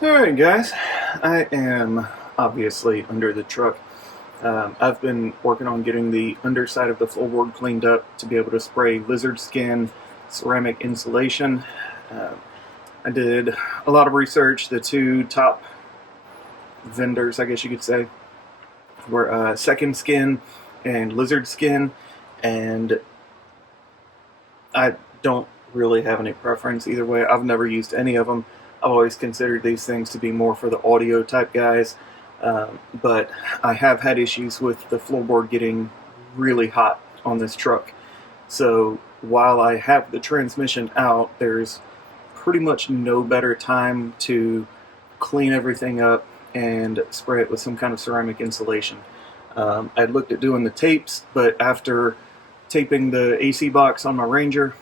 Alright guys, I am obviously under the truck. I've been working on getting the underside of the floorboard cleaned up to be able to spray LizardSkin ceramic insulation. Uh, I did a lot of research. The two top vendors, I guess you could say, were Second Skin and LizardSkin, and I don't really have any preference either way. I've never used any of them. I've always considered these things to be more for the audio type guys, but I have had issues with the floorboard getting really hot on this truck. So while I have the transmission out, there's pretty much no better time to clean everything up and spray it with some kind of ceramic insulation. I looked at doing the tapes, but after taping the AC box on my Ranger,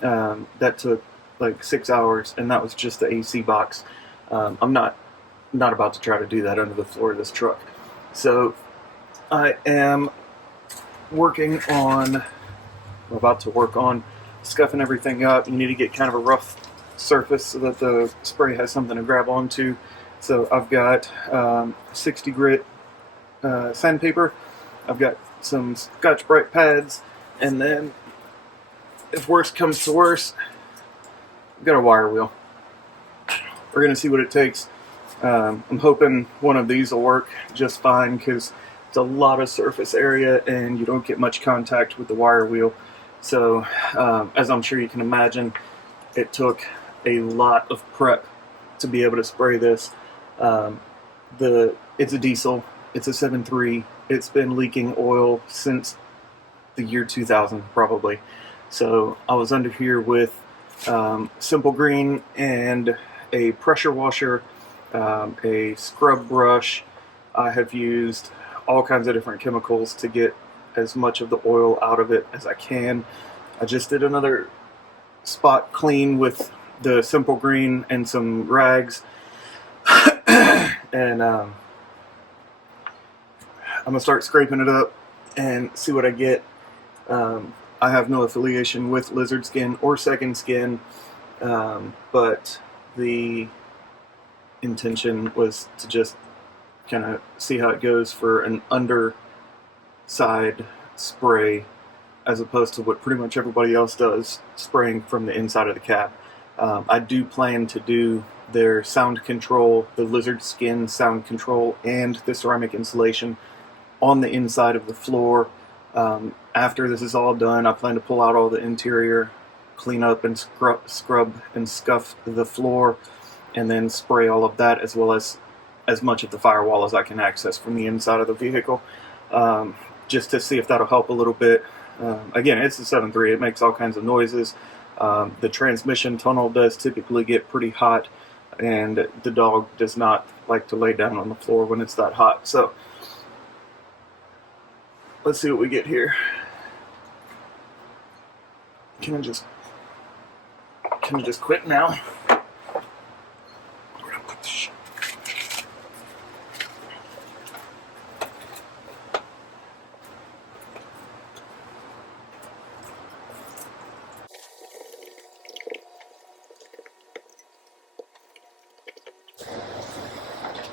that took like 6 hours, and that was just the AC box. I'm not about to try to do that under the floor of this truck. So I am about to work on scuffing everything up. You need to get kind of a rough surface so that the spray has something to grab onto. So I've got 60 grit sandpaper. I've got some Scotch Brite pads, and then if worse comes to worse, I've got a wire wheel. We're going to see what it takes. I'm hoping one of these will work just fine because it's a lot of surface area and you don't get much contact with the wire wheel. So as I'm sure you can imagine, it took a lot of prep to be able to spray this. It's a diesel. It's a 7.3. It's been leaking oil since the year 2000 probably. So I was under here with Simple Green and a pressure washer, a scrub brush. I have used all kinds of different chemicals to get as much of the oil out of it as I can. I just did another spot clean with the Simple Green and some rags, and I'm gonna start scraping it up and see what I get. I have no affiliation with LizardSkin or Second Skin, but the intention was to just kind of see how it goes for an underside spray as opposed to what pretty much everybody else does, spraying from the inside of the cab. I do plan to do their sound control, the LizardSkin sound control, and the ceramic insulation on the inside of the floor. After this is all done, I plan to pull out all the interior, clean up and scrub and scuff the floor, and then spray all of that as well as much of the firewall as I can access from the inside of the vehicle, just to see if that'll help a little bit. Again, it's a 7.3. It makes all kinds of noises. The transmission tunnel does typically get pretty hot, and the dog does not like to lay down on the floor when it's that hot. So let's see what we get here. Can I just quit now? Where did I put this?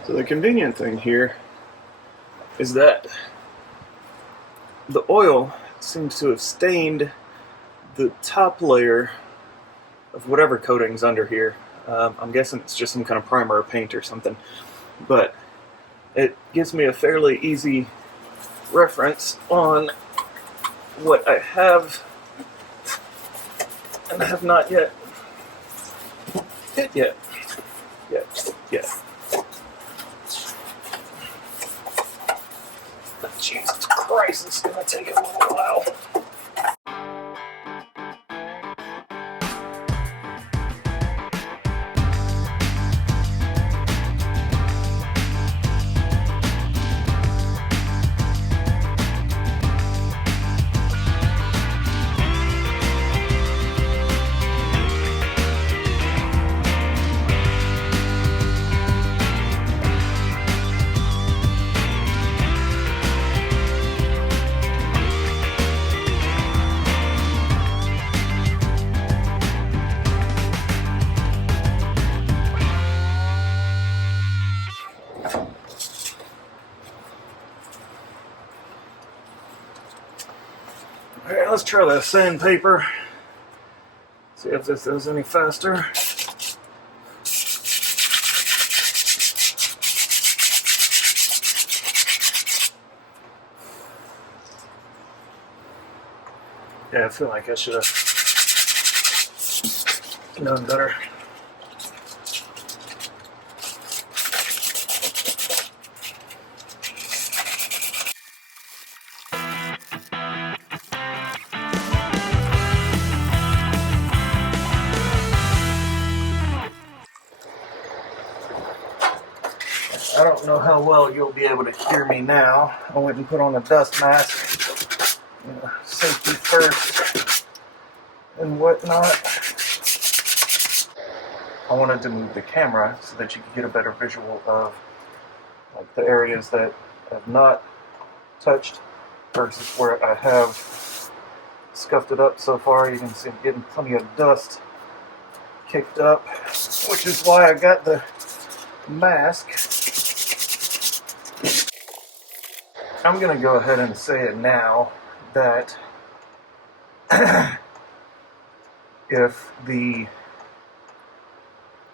So the convenient thing here is that the oil seems to have stained the top layer of whatever coating's under here. I'm guessing it's just some kind of primer or paint or something, but it gives me a fairly easy reference on what I have and have not yet hit yet. Jesus Christ, it's gonna take a little while. try the sandpaper. See if this goes any faster. Yeah, I feel like I should have known better. I don't know how well you'll be able to hear me now. I went and put on a dust mask, safety first and whatnot. I wanted to move the camera so that you could get a better visual of like the areas that have not touched versus where I have scuffed it up so far. You can see I'm getting plenty of dust kicked up, which is why I got the mask. I'm going to go ahead and say it now that if the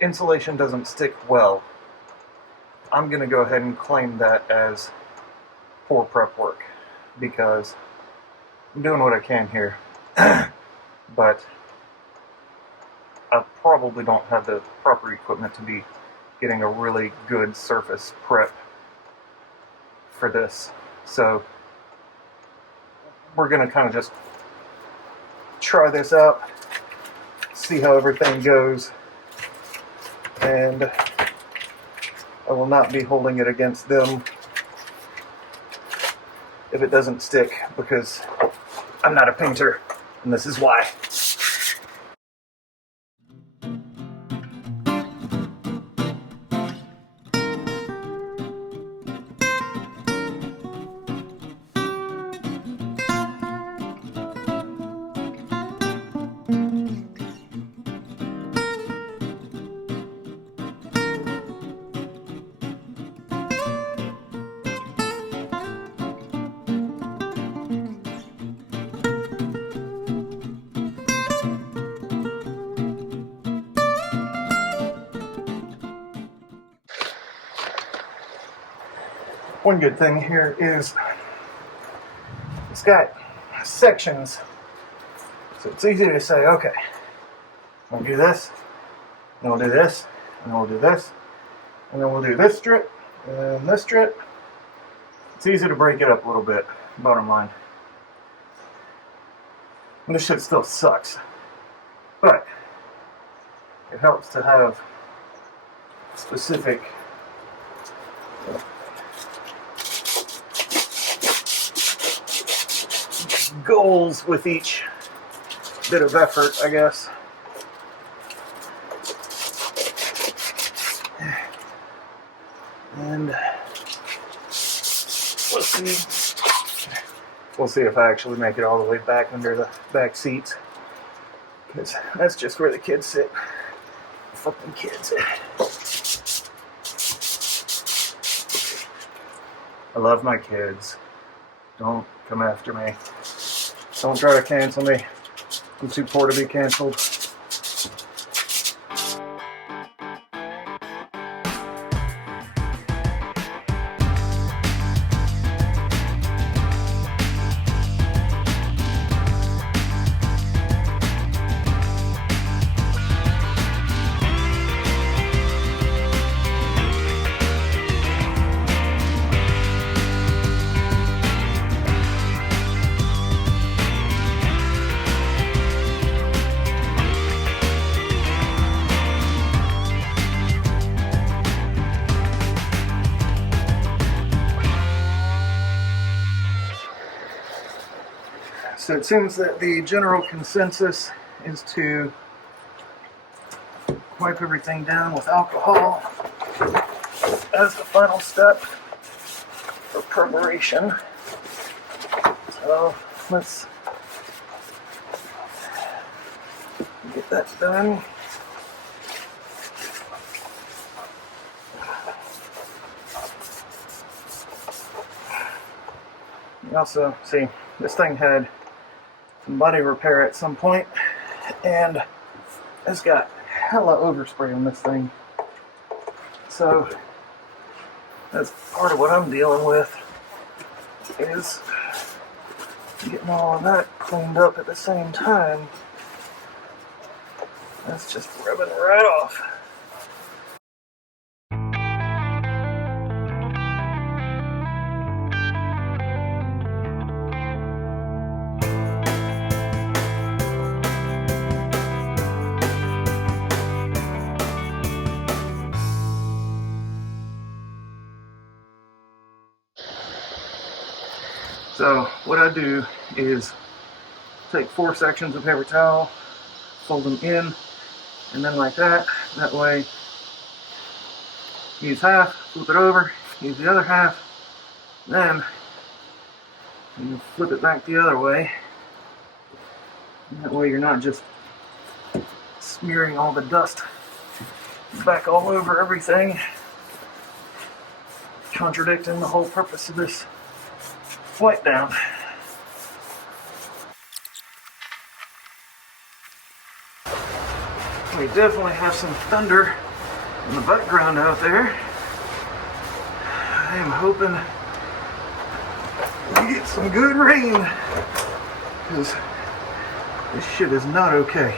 insulation doesn't stick well, I'm going to go ahead and claim that as poor prep work, because I'm doing what I can here, but I probably don't have the proper equipment to be getting a really good surface prep for this. So we're going to kind of just try this out, see how everything goes, and I will not be holding it against them if it doesn't stick, because I'm not a painter, and this is why. One good thing here is it's got sections, so it's easy to say, okay, we'll do this, and we'll do this, and we'll do this, and then we'll do this strip, and this strip. It's easy to break it up a little bit, bottom line. And this shit still sucks, but it helps to have specific goals with each bit of effort, I guess. And we'll see if I actually make it all the way back under the back seats, because that's just where the kids sit. Fucking kids. I love my kids. Don't come after me. Don't try to cancel me. I'm too poor to be canceled. So it seems that the general consensus is to wipe everything down with alcohol as the final step for preparation. So let's get that done. You also see this thing had some body repair at some point, and it's got hella overspray on this thing. So that's part of what I'm dealing with, is getting all of that cleaned up at the same time. That's just rubbing right off. So what I do is take 4 sections of paper towel, fold them in, and then like that. That way, use half, flip it over, use the other half, then you flip it back the other way. And that way you're not just smearing all the dust back all over everything, contradicting the whole purpose of this wipe down. We definitely have some thunder in the background out there. I am hoping we get some good rain, because this shit is not okay.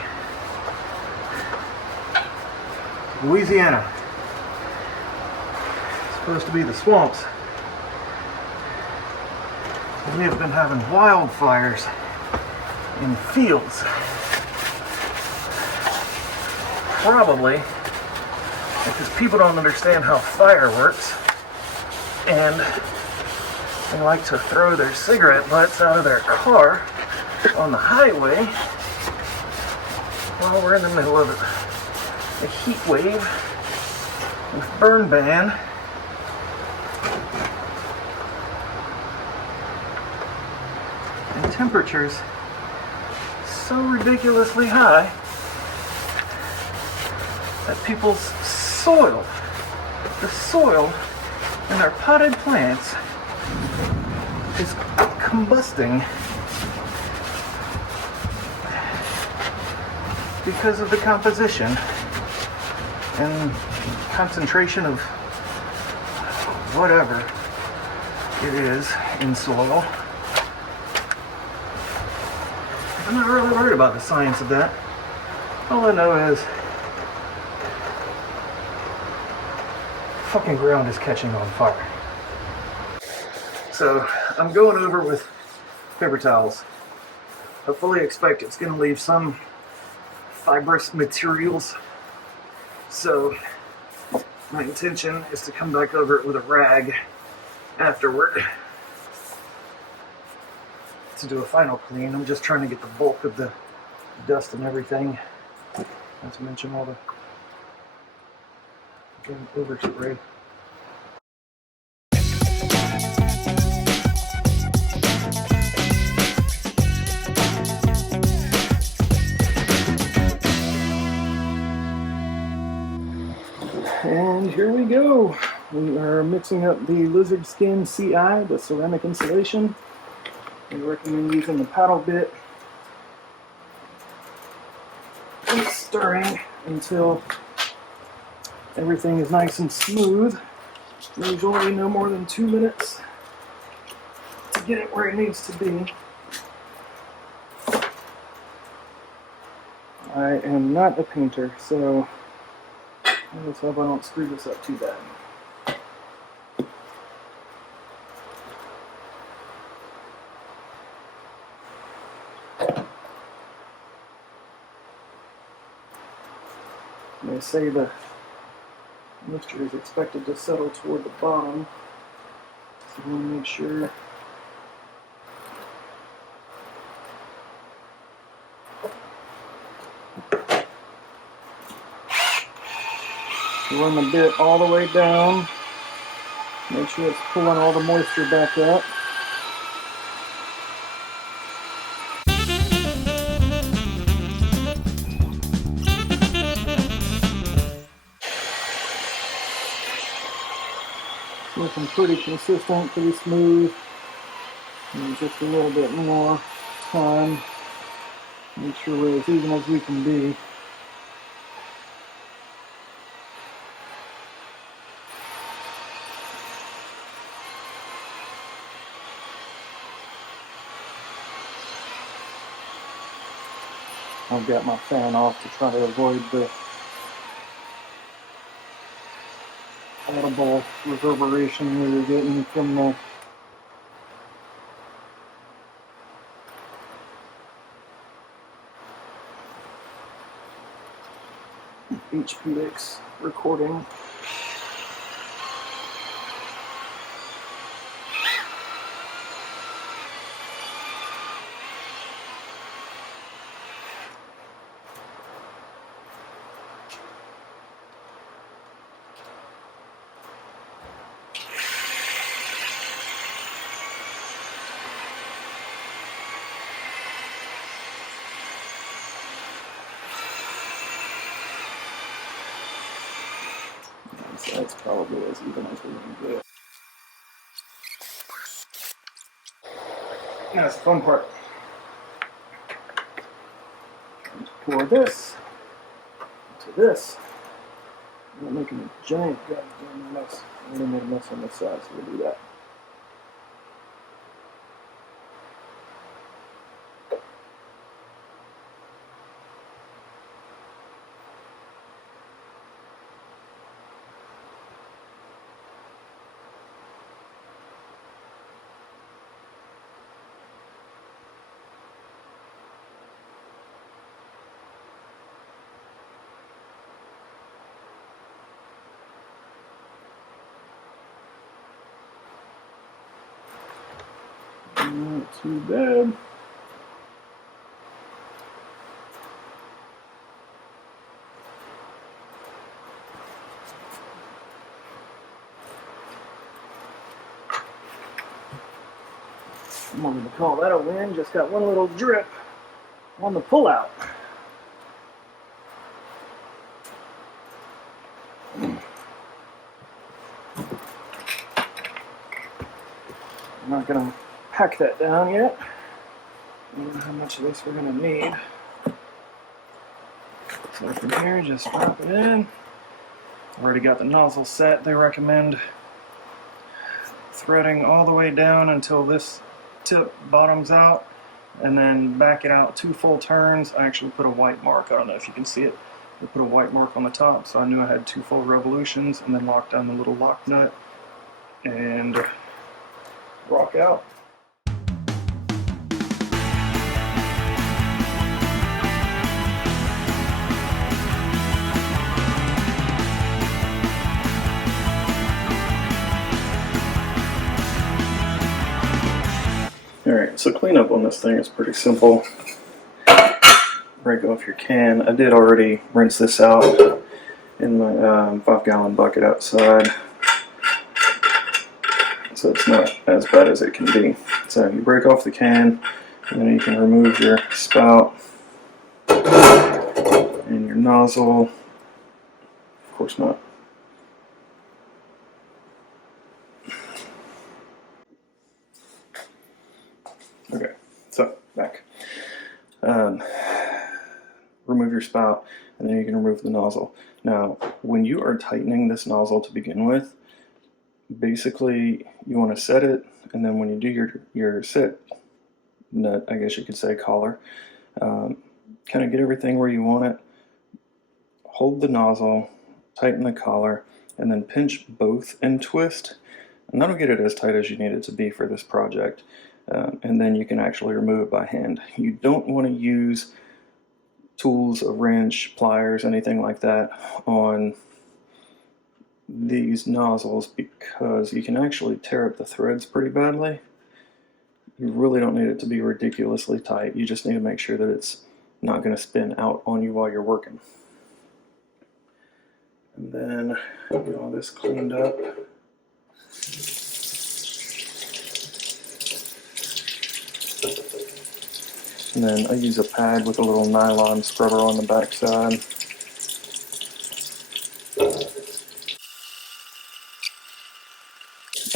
Louisiana. It's supposed to be the swamps. We have been having wildfires in fields. Probably because people don't understand how fire works, and they like to throw their cigarette butts out of their car on the highway while we're in the middle of a heat wave with burn ban. And temperatures so ridiculously high that people's soil, the soil in their potted plants, is combusting because of the composition and concentration of whatever it is in soil. I'm not really worried about the science of that. All I know is fucking ground is catching on fire. So I'm going over with paper towels. I fully expect it's going to leave some fibrous materials. So my intention is to come back over it with a rag afterward to do a final clean. I'm just trying to get the bulk of the dust and everything. Not to mention all the overspray. And here we go. We are mixing up the LizardSkin CI, the ceramic insulation. I recommend using the paddle bit and stirring until everything is nice and smooth. Usually no more than 2 minutes to get it where it needs to be. I am not a painter, so let's hope I don't screw this up too bad. They say the mixture is expected to settle toward the bottom, so we want to make sure run the bit all the way down, make sure it's pulling all the moisture back up. Looking pretty consistent, pretty smooth. And just a little bit more time Make sure we're as even as we can be. I've got my fan off to try to avoid the audible reverberation we were getting from the HPX recording. So that's probably as even as we can get. That's the fun part. Pour this into this. I'm making a giant goddamn mess. I'm gonna make a mess on this side, so we'll do that. Not too bad. I'm not going to call that a win, just got one little drip on the pullout. I'm not going to pack that down yet. I don't know how much of this we're going to need. So from here, just pop it in. Already got the nozzle set. They recommend threading all the way down until this tip bottoms out, and then back it out 2 full turns. I actually put a white mark, I don't know if you can see it, I put a white mark on the top so I knew I had 2 full revolutions, and then lock down the little lock nut and rock out. Alright, so cleanup on this thing is pretty simple. Break off your can. I did already rinse this out in my 5-gallon bucket outside, so it's not as bad as it can be. So you break off the can, and then you can remove your spout and your nozzle. Of course not. Okay, so back. Remove your spout, and then you can remove the nozzle. Now, when you are tightening this nozzle to begin with, basically you want to set it, and then when you do your set nut, I guess you could say collar, kind of get everything where you want it. Hold the nozzle, tighten the collar, and then pinch both and twist, and that'll get it as tight as you need it to be for this project. And then you can actually remove it by hand. You don't want to use tools, a wrench, pliers, anything like that on these nozzles, because you can actually tear up the threads pretty badly. You really don't need it to be ridiculously tight. You just need to make sure that it's not going to spin out on you while you're working. And then get all this cleaned up. And then I use a pad with a little nylon scrubber on the back side.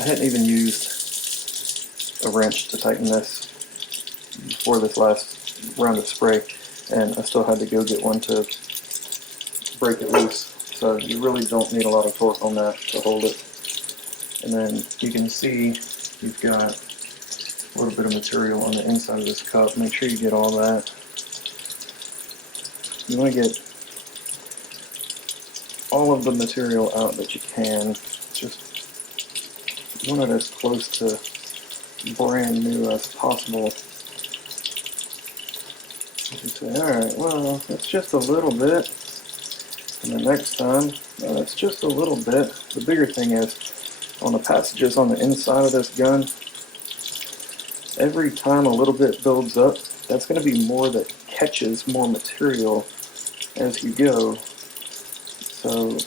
I hadn't even used a wrench to tighten this before this last round of spray. and I still had to go get one to break it loose. So you really don't need a lot of torque on that to hold it. And then you can see you've got a little bit of material on the inside of this cup. Make sure you get all that. You want to get all of the material out that you can. Just you want it as close to brand new as possible. You say, alright, well, it's just a little bit. And the next time, well, it's just a little bit. The bigger thing is, on the passages on the inside of this gun, every time a little bit builds up, that's going to be more that catches more material as you go. So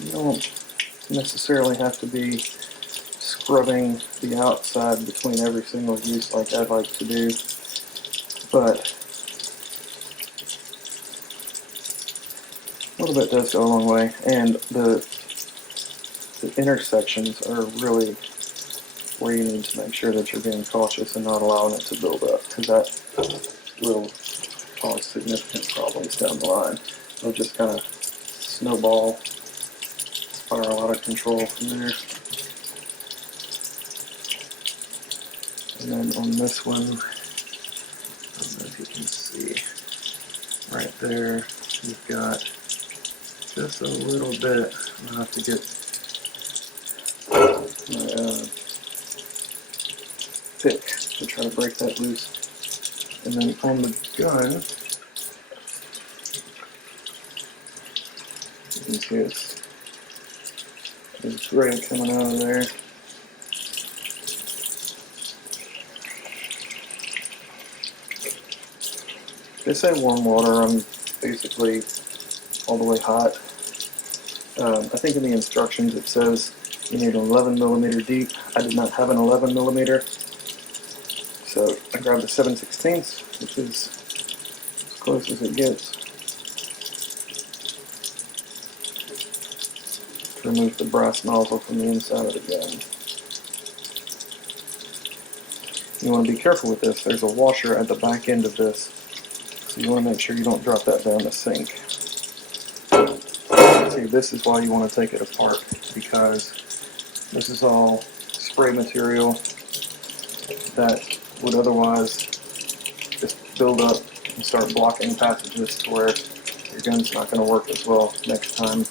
you don't necessarily have to be scrubbing the outside between every single use like I'd like to do, but a little bit does go a long way. And the intersections are really where you need to make sure that you're being cautious and not allowing it to build up, because that will cause significant problems down the line. It'll just kind of snowball, spiral out of control from there. And then on this one, I don't know if you can see, right there, you've got just a little bit. I'm gonna have to get my pick to try to break that loose. And then on the gun, you can see there's gray coming out of there. They say warm water. I'm basically all the way hot. I think in the instructions it says you need an 11 millimeter deep. I did not have an 11 millimeter, so I grabbed a 7/16, which is as close as it gets, to remove the brass nozzle from the inside of the gun. You want to be careful with this. There's a washer at the back end of this, so you want to make sure you don't drop that down the sink. See, this is why you want to take it apart, because this is all spray material that would otherwise just build up and start blocking passages to where your gun's not going to work as well next time.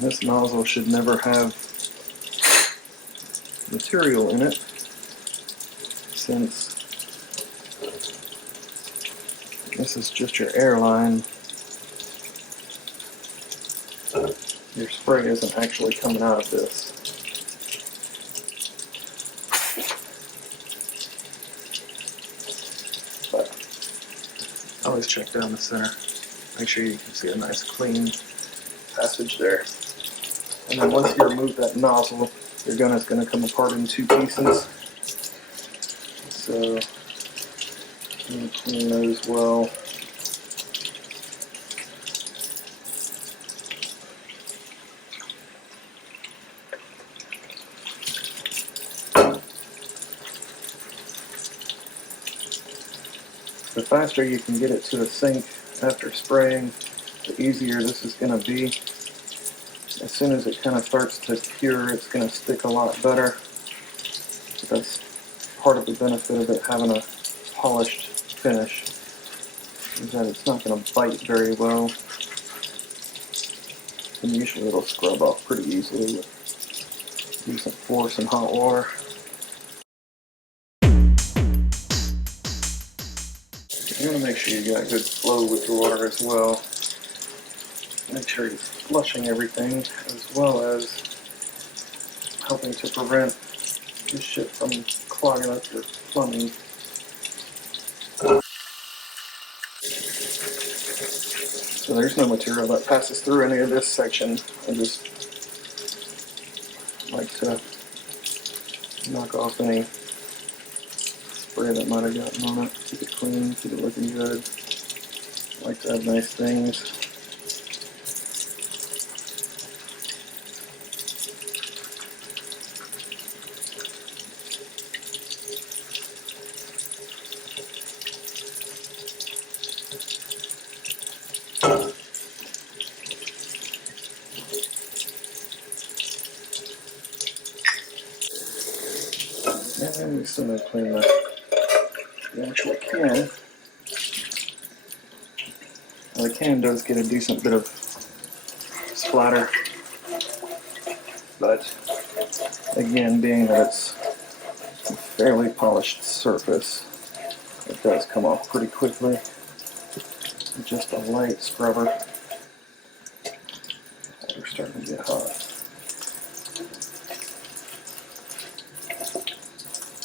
This nozzle should never have material in it, since this is just your air line. Your spray isn't actually coming out of this. But I always check down the center. Make sure you can see a nice clean passage there. And then once you remove that nozzle, your gun is going to come apart in two pieces. So you need to clean those well. The faster you can get it to the sink after spraying, the easier this is going to be. As soon as it kind of starts to cure, it's going to stick a lot better. That's part of the benefit of it having a polished finish, is that it's not going to bite very well. And usually it'll scrub off pretty easily with decent force and hot water. You want to make sure you got good flow with your water as well. Make sure you're flushing everything, as well as helping to prevent this shit from clogging up your plumbing. So there's no material that passes through any of this section. I just like to knock off any spray that might have gotten on it. Keep it clean, keep it looking good. I like to have nice things. And we still need to clean the actual can. Now, the can does get a decent bit of splatter, but again, being that it's a fairly polished surface, it does come off pretty quickly. Just a light scrubber. Water's starting to get hot.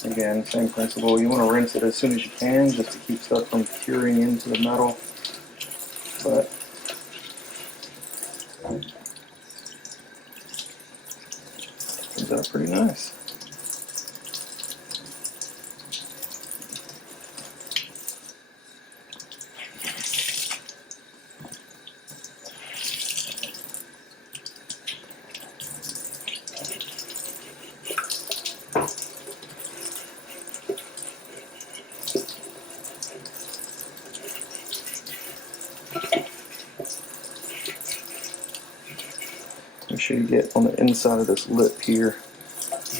Again, same principle. You want to rinse it as soon as you can just to keep stuff from curing into the metal. But it comes out pretty nice. Make sure you get on the inside of this lip here.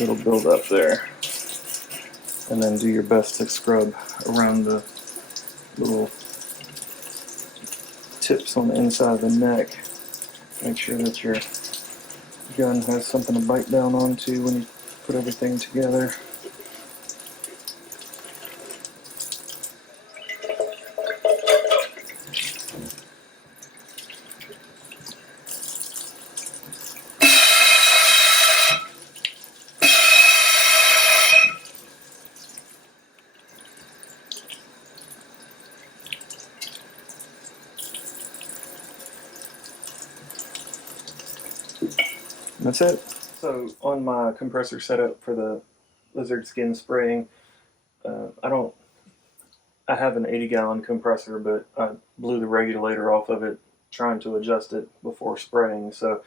It'll build up there. And then do your best to scrub around the little tips on the inside of the neck. Make sure that your gun has something to bite down onto when you put everything together. That's it. So on my compressor setup for the LizardSkin spraying, I have an 80-gallon compressor, but I blew the regulator off of it trying to adjust it before spraying, so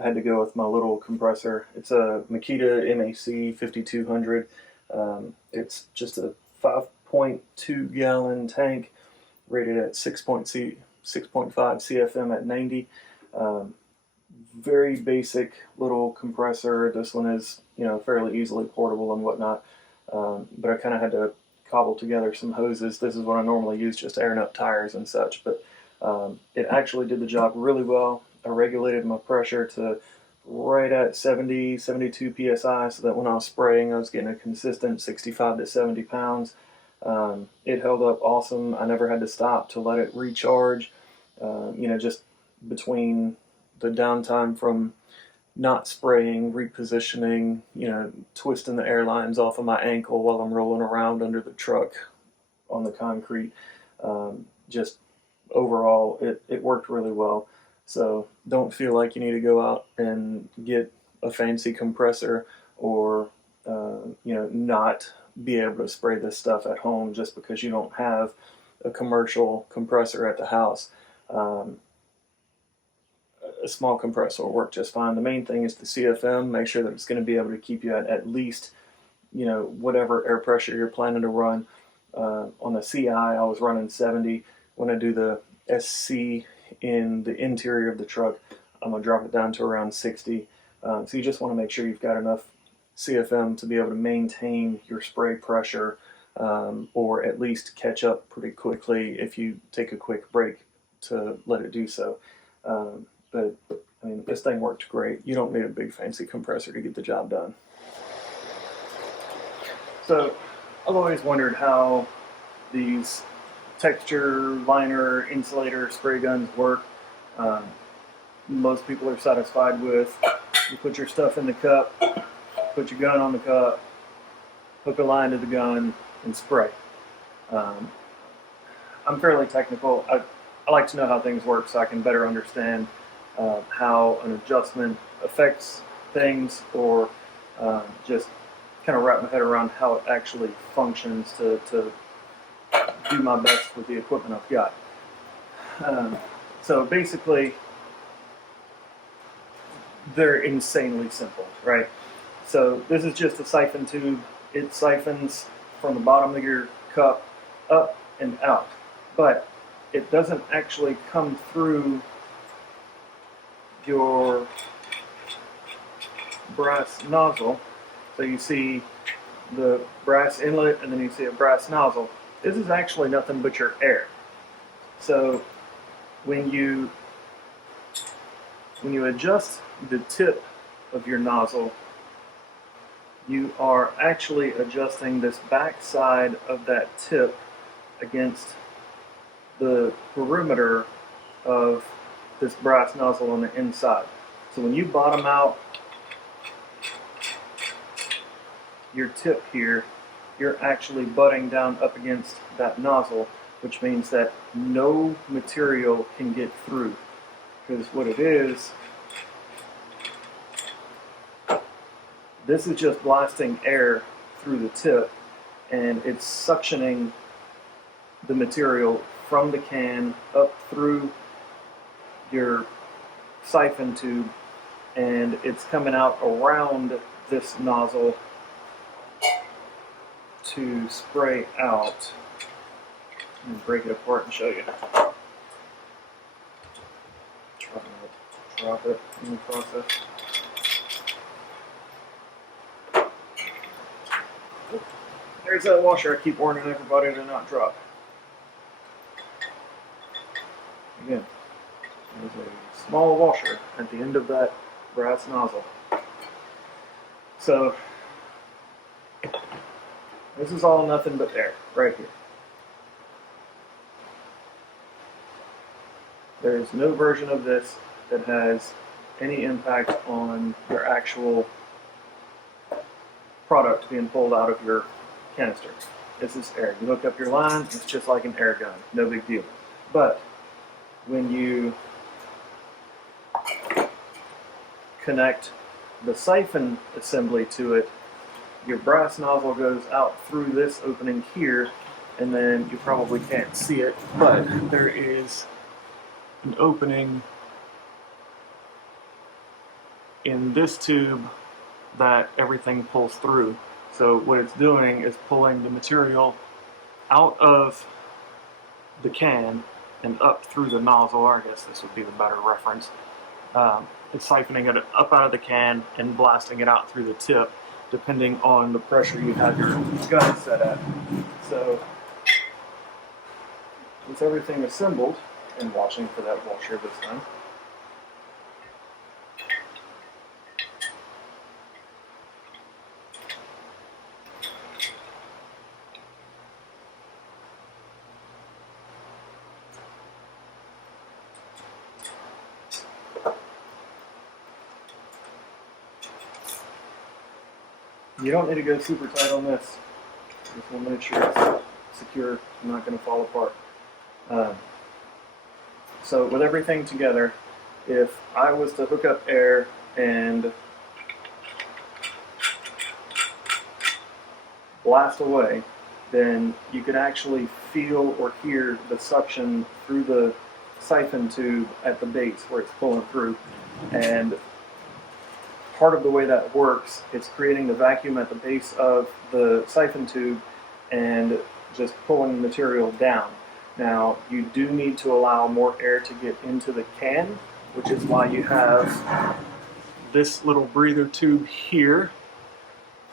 I had to go with my little compressor. It's a Makita MAC 5200. It's just a 5.2 gallon tank rated at 6.5 CFM at 90. Very basic little compressor. This one is, fairly easily portable and whatnot. But I kind of had to cobble together some hoses. This is what I normally use, just airing up tires and such. But it actually did the job really well. I regulated my pressure to right at 70, 72 psi, so that when I was spraying, I was getting a consistent 65 to 70 pounds. It held up awesome. I never had to stop to let it recharge. Just between the downtime from not spraying, repositioning, twisting the airlines off of my ankle while I'm rolling around under the truck on the concrete. Just overall, it worked really well. So don't feel like you need to go out and get a fancy compressor or, not be able to spray this stuff at home just because you don't have a commercial compressor at the house. A small compressor will work just fine. The main thing is the CFM. Make sure that it's going to be able to keep you at least, whatever air pressure you're planning to run. On the CI, I was running 70. When I do the SC in the interior of the truck, I'm going to drop it down to around 60. So you just want to make sure you've got enough CFM to be able to maintain your spray pressure, or at least catch up pretty quickly if you take a quick break to let it do so. But this thing worked great. You don't need a big fancy compressor to get the job done. So I've always wondered how these texture liner insulator spray guns work. Most people are satisfied with, you put your stuff in the cup, put your gun on the cup, hook a line to the gun, and spray. I'm fairly technical. I like to know how things work so I can better understand how an adjustment affects things, or just kind of wrap my head around how it actually functions to do my best with the equipment I've got. So basically, they're insanely simple, right? So this is just a siphon tube. It siphons from the bottom of your cup up and out, but it doesn't actually come through your brass nozzle. So you see the brass inlet and then you see a brass nozzle. This is actually nothing but your air. So when you adjust the tip of your nozzle, you are actually adjusting this back side of that tip against the perimeter of this brass nozzle on the inside. So when you bottom out your tip here, you're actually butting down up against that nozzle, which means that no material can get through. Because what it is, this is just blasting air through the tip, and it's suctioning the material from the can up through your siphon tube, and it's coming out around this nozzle to spray out. Let me break it apart and show you. Try to drop it in the process. There's that washer I keep warning everybody to not drop. Again, there's a small washer at the end of that brass nozzle. So this is all nothing but air right here. There's no version of this that has any impact on your actual product being pulled out of your canister. This is air. You hook up your line, it's just like an air gun. No big deal. But when you connect the siphon assembly to it, your brass nozzle goes out through this opening here, and then you probably can't see it, but there is an opening in this tube that everything pulls through. So what it's doing is pulling the material out of the can and up through the nozzle, or I guess this would be the better reference. It's siphoning it up out of the can and blasting it out through the tip, depending on the pressure you have your gun set at. So with everything assembled, and watching for that washer this time, you don't need to go super tight on this. Just want to make sure it's secure and not going to fall apart. So with everything together, if I was to hook up air and blast away, then you could actually feel or hear the suction through the siphon tube at the base where it's pulling through. And part of the way that works, it's creating the vacuum at the base of the siphon tube and just pulling the material down. Now, you do need to allow more air to get into the can, which is why you have this little breather tube here.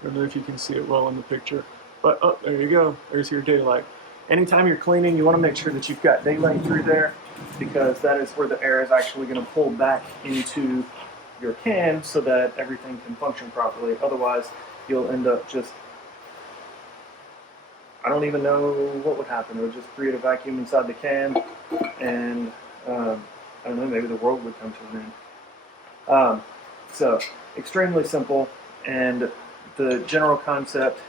I don't know if you can see it well in the picture, but oh, there you go. There's your daylight. Anytime you're cleaning, you want to make sure that you've got daylight through there, because that is where the air is actually going to pull back into your can so that everything can function properly. Otherwise, you'll end up just, I don't even know what would happen. It would just create a vacuum inside the can, and I don't know, maybe the world would come to an end. So, extremely simple, and the general concept,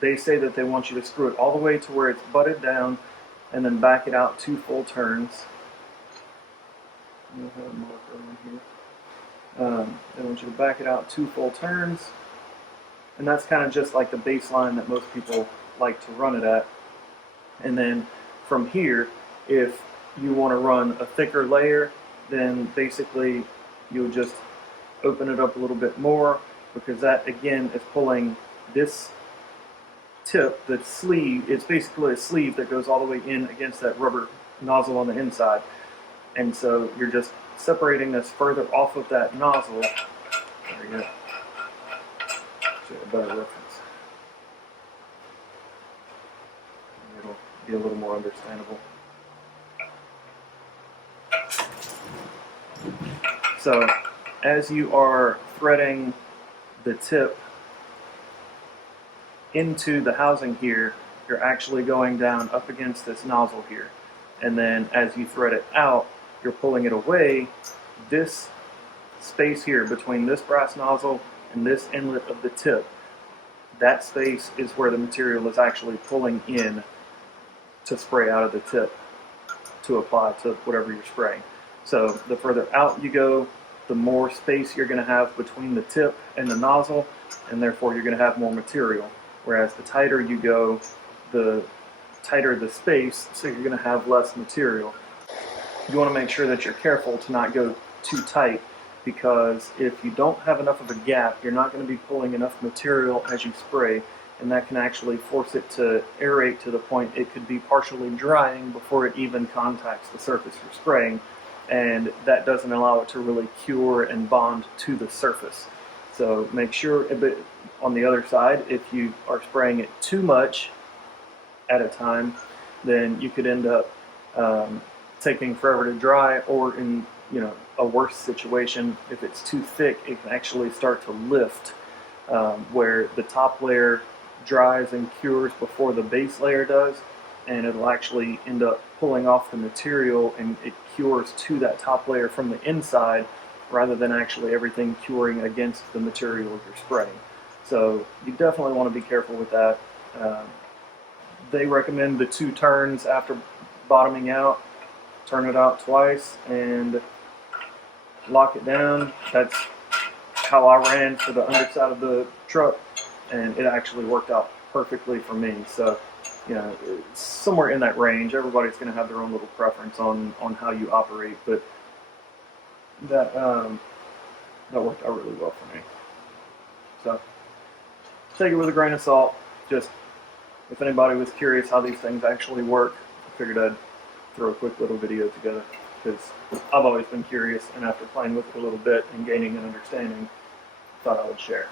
they say that they want you to screw it all the way to where it's butted down, and then back it out 2 full turns. I have a marker on here. They want you to back it out 2 full turns, And that's kind of just like the baseline that most people like to run it at. And then from here, if you want to run a thicker layer, then basically you'll just open it up a little bit more, because that again is pulling this tip, the sleeve. It's basically a sleeve that goes all the way in against that rubber nozzle on the inside. And so you're just separating this further off of that nozzle. There you go. Show you a better reference. It'll be a little more understandable. So as you are threading the tip into the housing here, you're actually going down up against this nozzle here. And then as you thread it out, you're pulling it away. This space here between this brass nozzle and this inlet of the tip, that space is where the material is actually pulling in to spray out of the tip to apply to whatever you're spraying. So the further out you go, the more space you're going to have between the tip and the nozzle, and therefore you're going to have more material. Whereas the tighter you go, the tighter the space, so you're going to have less material. You want to make sure that you're careful to not go too tight, because if you don't have enough of a gap, you're not going to be pulling enough material as you spray, and that can actually force it to aerate to the point it could be partially drying before it even contacts the surface you're spraying, and that doesn't allow it to really cure and bond to the surface. So make sure, on the other side, if you are spraying it too much at a time, then you could end up taking forever to dry, or in a worse situation, if it's too thick, it can actually start to lift, where the top layer dries and cures before the base layer does, and it'll actually end up pulling off the material, and it cures to that top layer from the inside, rather than actually everything curing against the material you're spraying. So you definitely want to be careful with that. They recommend the 2 turns after bottoming out. Turn it out twice and lock it down. That's how I ran for the underside of the truck, and it actually worked out perfectly for me. So, it's somewhere in that range. Everybody's going to have their own little preference on how you operate, but that worked out really well for me. So take it with a grain of salt. Just, if anybody was curious how these things actually work, I figured I'd throw a quick little video together, because I've always been curious, and after playing with it a little bit and gaining an understanding, thought I would share.